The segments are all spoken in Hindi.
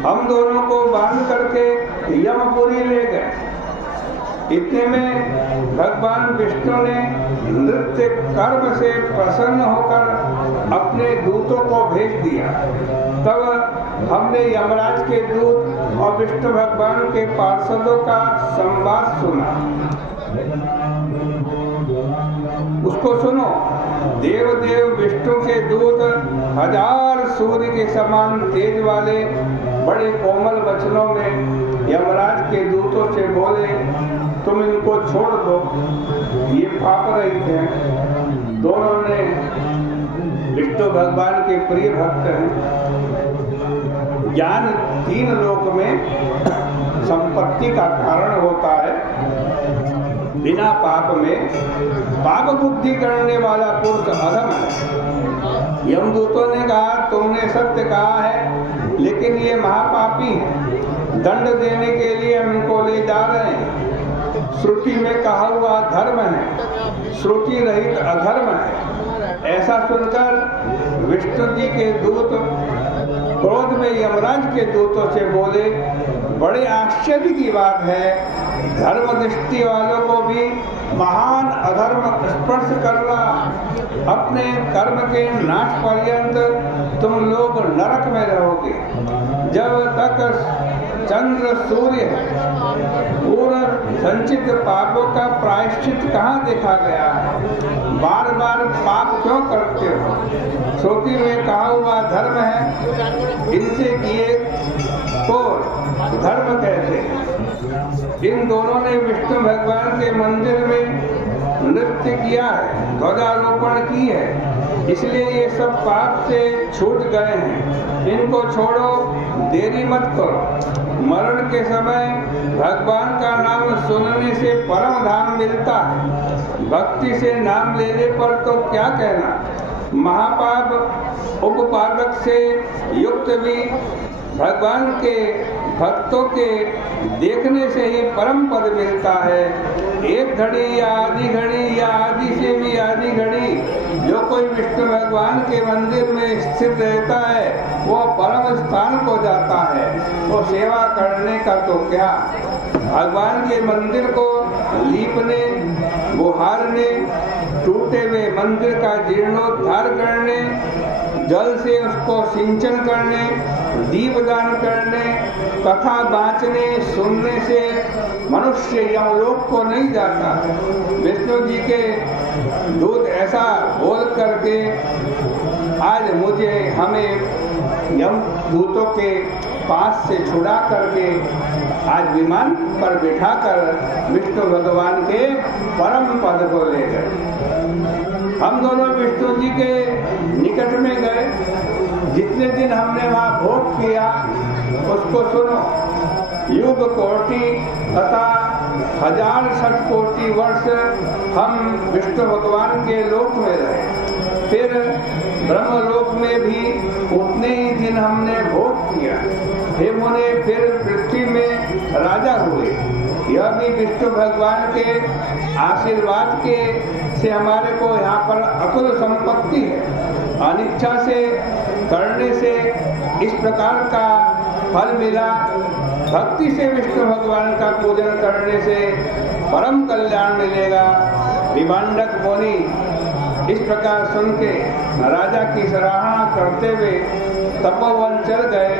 हम दोनों को बांध करके यमपुरी ले गए। इतने में भगवान विष्णु ने नृत्य कर्म से प्रसन्न होकर अपने दूतों को भेज दिया। तब हमने यमराज के दूत और विष्णु भगवान के पार्षदों का संवाद सुना। उसको सुनो। देव विष्णु के दूत 1000 सूर्य के समान तेज वाले बड़े कोमल वचनों में यमराज के दूतों से बोले, तुम इनको छोड़ दो, ये पाप रहित हैं। दोनों ने विष्णु भगवान के प्रिय भक्त हैं। ज्ञान 3 लोक में संपत्ति का कारण होता है। बिना पाप में पाप बुद्धि करने वाला पुरुष अधम है। यमदूतों ने कहा, तुमने सत्य कहा है, लेकिन ये महापापी हैं। दंड देने के लिए हम इनको ले जा रहे हैं। श्रुति में कहा हुआ धर्म है, श्रुति रहित अधर्म है। ऐसा सुनकर विष्णु जी के दूत क्रोध में यमराज के दूतों से बोले, बड़े आश्चर्य की बात है, धर्म दृष्टि वालों को भी महान अधर्म स्पर्श कर रहा। अपने कर्म के नाश पर्यंत तुम लोग नरक में रहोगे। जब तक चंद्र सूर्य पूर्ण संचित पापों का प्रायश्चित कहाँ देखा गया है? बार बार पाप क्यों करते हो? श्रुति में कहा हुआ धर्म है, इनसे किए तो धर्म कहते हैं। इन दोनों ने विष्णु भगवान के मंदिर में नृत्य किया है, ध्वजारोपण की है, इसलिए ये सब पाप से छूट गए हैं। इनको छोड़ो, देरी मत करो। मरण के समय भगवान का नाम सुनने से परम धाम मिलता है। भक्ति से नाम लेने पर तो क्या कहना, महापाप उपपादक से युक्त भी भगवान के भक्तों के देखने से ही परम पद मिलता है। एक घड़ी या आधी घड़ी या आधी से भी आधी घड़ी जो कोई विष्णु भगवान के मंदिर में स्थित रहता है वो परम स्थान को जाता है। वो सेवा करने का तो क्या, भगवान के मंदिर को लीपने, बुहारने, टूटे हुए मंदिर का जीर्णोद्धार करने, जल से उसको सिंचन करने, दीपदान करने, कथा बाँचने सुनने से मनुष्य यमलोक को नहीं जाता। विष्णु जी के दूत ऐसा बोल करके आज मुझे हमें यम दूतों के पास से छुड़ा करके आज विमान पर बिठाकर विष्णु भगवान के परम पद को ले गए। हम दोनों विष्णु जी के निकट में गए। जितने दिन हमने वहाँ भोग किया उसको सुनो। युग कोटि तथा 1000 षटकोटि वर्ष हम विष्णु भगवान के लोक में रहे। फिर ब्रह्मलोक में भी उतने ही दिन हमने भोग किया। हे मुने, फिर पृथ्वी में राजा हुए। यह भी विष्णु भगवान के आशीर्वाद के से हमारे को यहाँ पर अतुल संपत्ति है। अनिच्छा से करने से इस प्रकार का फल मिला। भक्ति से विष्णु भगवान का पूजन करने से परम कल्याण मिलेगा। विभांडक मुनि इस प्रकार सुन के राजा की सराहना करते हुए तपोवन चल गए।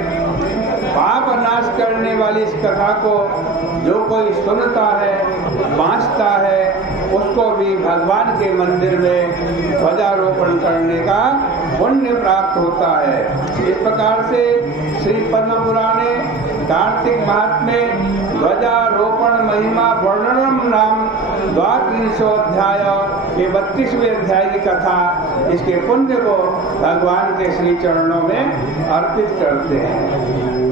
पाप नाश करने वाली इस कथा को जो कोई सुनता है, बाँचता है, उसको भी भगवान के मंदिर में ध्वजारोपण करने का पुण्य प्राप्त होता है। इस प्रकार से श्री पद्म पुराणे कार्तिक माह में ध्वजारोपण महिमा वर्णनम नाम 32 अध्याय के 32वें अध्याय की कथा, इसके पुण्य को भगवान के श्री चरणों में अर्पित करते हैं।